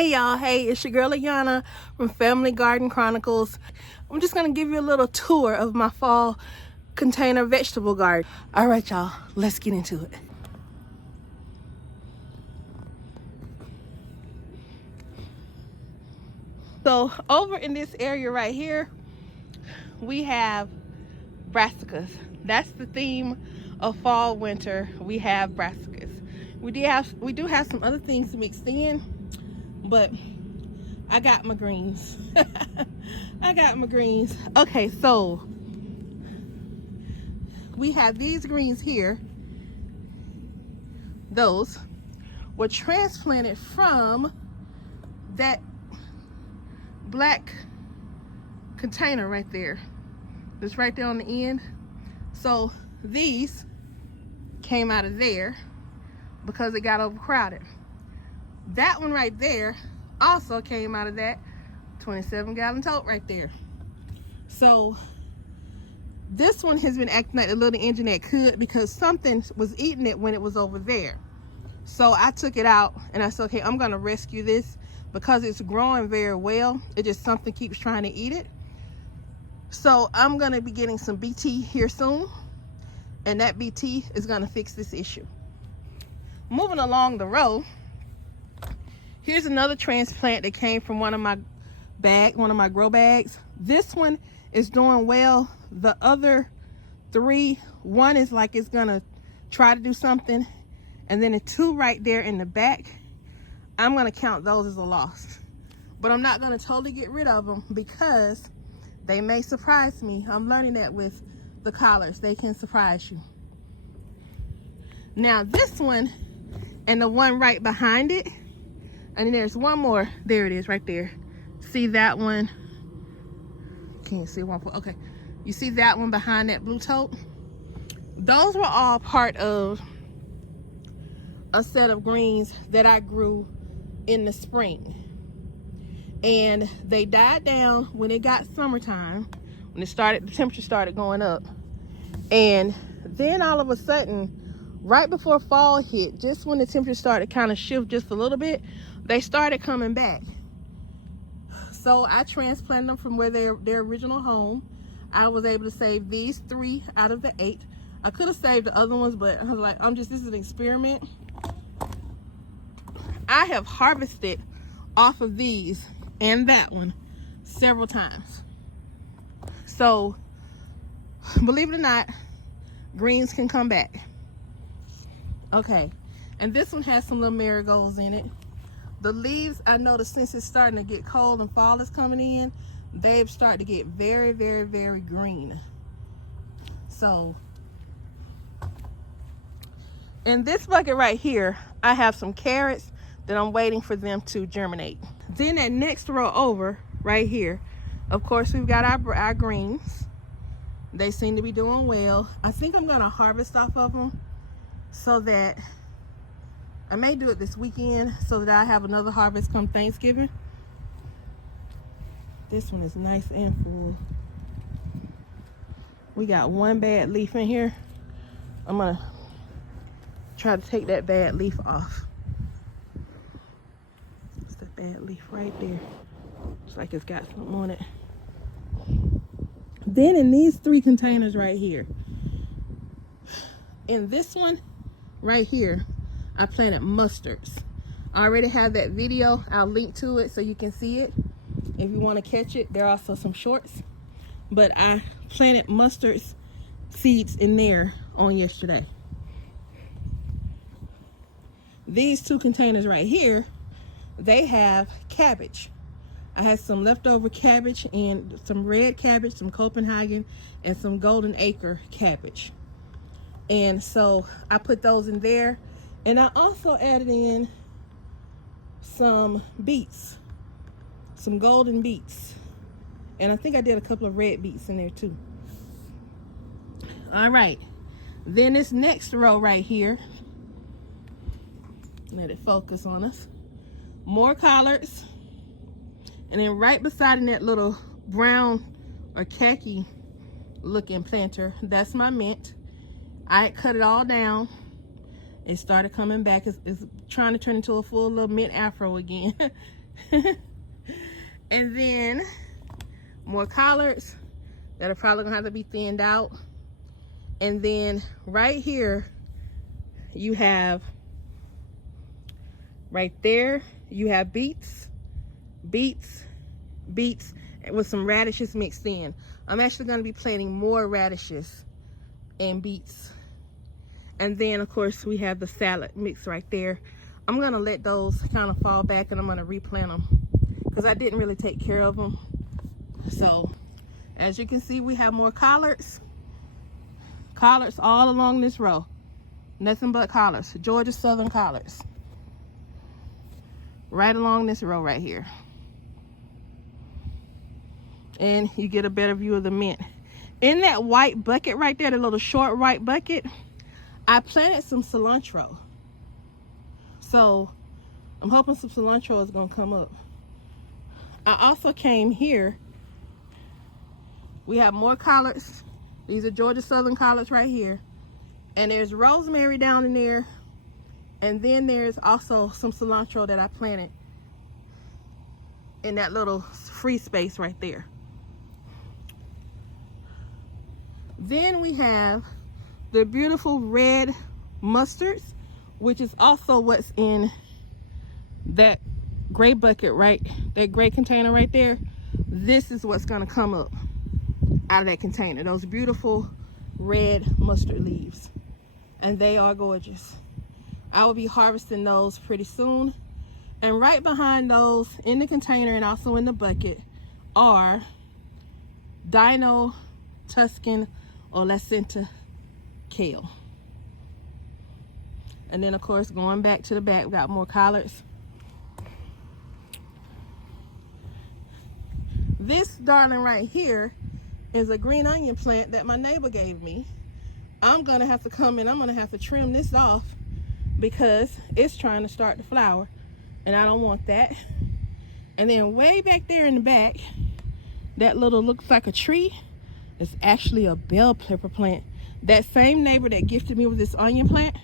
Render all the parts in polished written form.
Hey y'all, hey, it's your girl Ayana from Family Garden Chronicles. I'm just gonna give you a little tour of my fall container vegetable garden. All right y'all, let's get into it. So over in this area right here, we have brassicas. That's the theme of fall winter. We have brassicas. We do have some other things mixed in, but I got my greens. I got my greens. Okay, so we have these greens here. Those were transplanted from that black container right there. That's right there on the end. So these came out of there because it got overcrowded. That one right there also came out of that 27-gallon tote right there. So this one has been acting like a little engine that could, because something was eating it when it was over there. So I took it out and I said, okay, I'm gonna rescue this because it's growing very well. It just, something keeps trying to eat it. So I'm gonna be getting some BT here soon, and that BT is gonna fix this issue. Moving along the row, here's another transplant that came from one of my grow bags. This one is doing well. The other three, one is like it's gonna try to do something, and then the two right there in the back, I'm gonna count those as a loss. But I'm not gonna totally get rid of them because they may surprise me. I'm learning that with the collards, they can surprise you. Now this one and the one right behind it, and then there's one more. There it is right there. See that one? Can't see one. Okay, you see that one behind that blue tote? Those were all part of a set of greens that I grew in the spring, and they died down when it got summertime, when the temperature started going up. And then all of a sudden, right before fall hit, just when the temperature started kind of shift just a little bit, they started coming back. So I transplanted them from where their original home. I was able to save these 3 out of the 8. I could have saved the other ones, but I was like, this is an experiment. I have harvested off of these and that one several times. So believe it or not, greens can come back. Okay, and this one has some little marigolds in it. The leaves, I noticed since it's starting to get cold and fall is coming in, they've started to get very, very, very green. So in this bucket right here, I have some carrots that I'm waiting for them to germinate. Then that next row over right here, of course, we've got our greens. They seem to be doing well. I think I'm gonna harvest off of them, so that I may do it this weekend so that I have another harvest come Thanksgiving. This one is nice and full. We got one bad leaf in here. I'm gonna try to take that bad leaf off. It's the bad leaf right there. Looks like it's got something on it. Then in these 3 containers right here, in this one right here, I planted mustards. I already have that video. I'll link to it so you can see it if you want to catch it. There are also some shorts, but I planted mustard seeds in there on yesterday. These 2 containers right here, they have cabbage. I had some leftover cabbage and some red cabbage, some Copenhagen, and some golden acre cabbage. And so I put those in there. And I also added in some beets, some golden beets. And I think I did a couple of red beets in there too. All right, then this next row right here, let it focus on us. More collards. And then right beside in that little brown or khaki looking planter, that's my mint. I cut it all down. It started coming back. It's trying to turn into a full little mint afro again. And then more collards that are probably gonna have to be thinned out. And then right here, you have, right there, you have beets, with some radishes mixed in. I'm actually gonna be planting more radishes and beets. And then of course we have the salad mix right there. I'm gonna let those kind of fall back and I'm gonna replant them because I didn't really take care of them. So as you can see, we have more collards all along this row. Nothing but collards, Georgia Southern collards. Right along this row right here. And you get a better view of the mint. In that white bucket right there, the little short white bucket, I planted some cilantro. So I'm hoping some cilantro is gonna come up. I also came here. We have more collards. These are Georgia Southern collards right here. And there's rosemary down in there. And then there's also some cilantro that I planted in that little free space right there. Then we have the beautiful red mustards, which is also what's in that gray bucket, right? That gray container right there. This is what's gonna come up out of that container. Those beautiful red mustard leaves. And they are gorgeous. I will be harvesting those pretty soon. And right behind those in the container and also in the bucket are Dino, Tuscan, or Placenta kale. And then of course going back to the back, we got more collards. This darling right here is a green onion plant that my neighbor gave me. I'm gonna have to come in, I'm gonna have to trim this off because it's trying to start to flower and I don't want that. And then way back there in the back, that little looks like a tree. It's actually a bell pepper plant. That same neighbor that gifted me with this onion plant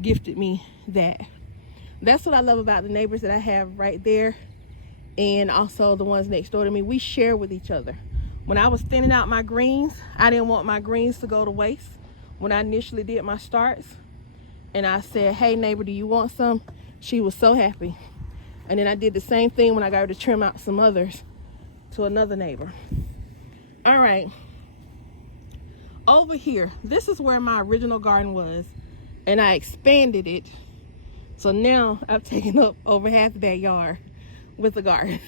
gifted me that. That's what I love about the neighbors that I have right there and also the ones next door to me. We share with each other. When I was thinning out my greens, I didn't want my greens to go to waste. When I initially did my starts and I said, hey neighbor, do you want some? She was so happy. And then I did the same thing when I got her to trim out some others to another neighbor. All right. Over here, this is where my original garden was, and I expanded it. So now I've taken up over half the backyard with the garden.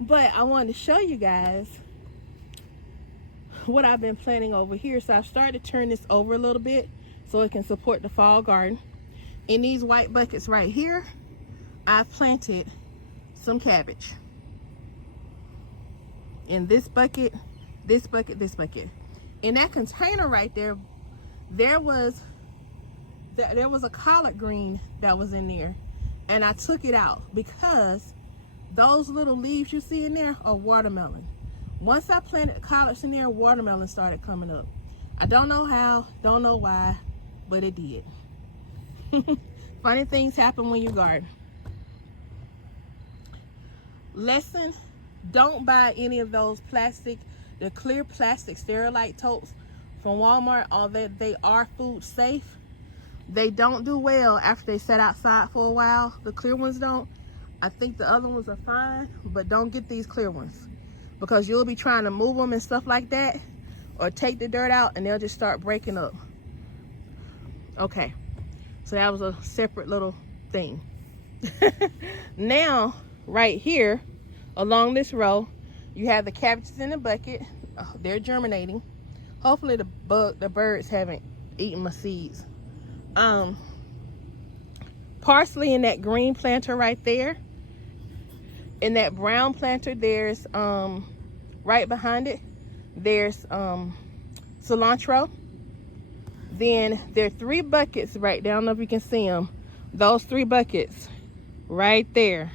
But I wanted to show you guys what I've been planting over here. So I've started to turn this over a little bit so it can support the fall garden. In these white buckets right here, I've planted some cabbage. In this bucket, this bucket, this bucket. In that container right there, there was a collard green that was in there, and I took it out because those little leaves you see in there are watermelon. Once I planted collards in there, watermelon started coming up. I don't know how, don't know why, but it did. Funny things happen when you garden. Lesson: don't buy any of those plastic, the clear plastic Sterilite totes from Walmart, although they are food safe. They don't do well after they set outside for a while. The clear ones don't. I think the other ones are fine, but don't get these clear ones because you'll be trying to move them and stuff like that or take the dirt out and they'll just start breaking up. Okay, so that was a separate little thing. Now, right here along this row, you have the cabbages in the bucket. They're germinating. Hopefully the birds haven't eaten my seeds. Parsley in that green planter right there. In that brown planter, there's right behind it, there's cilantro. Then there are 3 buckets right there. I don't know if you can see them. Those 3 buckets right there.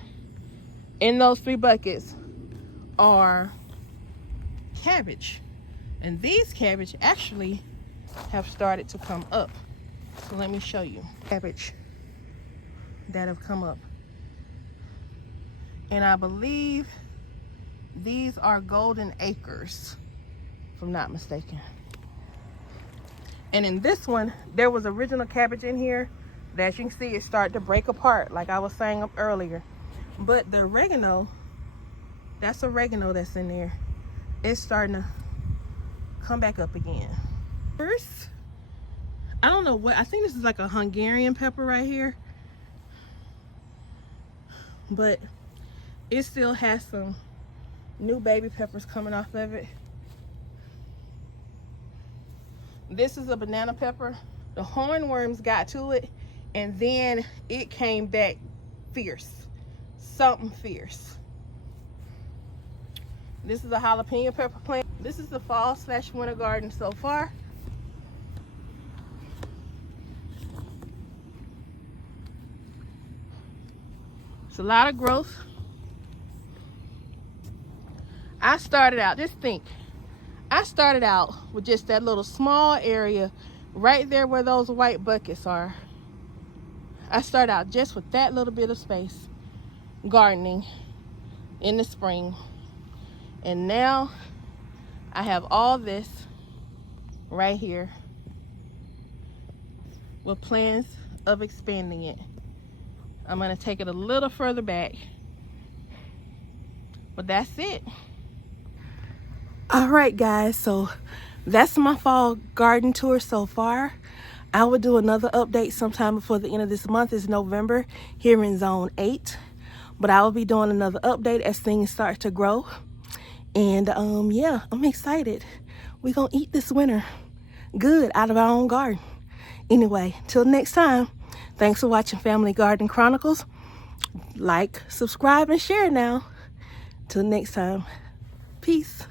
In those 3 buckets are cabbage. And these cabbage actually have started to come up. So let me show you cabbage that have come up. And I believe these are golden acres, if I'm not mistaken. And in this one, there was original cabbage in here that, as you can see, it started to break apart, like I was saying up earlier. But the oregano, that's oregano that's in there, it's starting to come back up again. First, I don't know what, I think this is like a Hungarian pepper right here, but it still has some new baby peppers coming off of it. This is a banana pepper. The hornworms got to it, and then it came back fierce, something fierce. This is a jalapeno pepper plant. This is the fall/winter garden so far. It's a lot of growth. I started out with just that little small area right there where those white buckets are. I started out just with that little bit of space, gardening in the spring. And now I have all this right here with plans of expanding it. I'm gonna take it a little further back, but that's it. All right, guys, so that's my fall garden tour so far. I will do another update sometime before the end of this month. It's November here in Zone 8, but I will be doing another update as things start to grow. And yeah, I'm excited. We're gonna eat this winter good out of our own garden. Anyway, till next time, thanks for watching Family Garden Chronicles. Like, subscribe, and share now. Till next time, peace.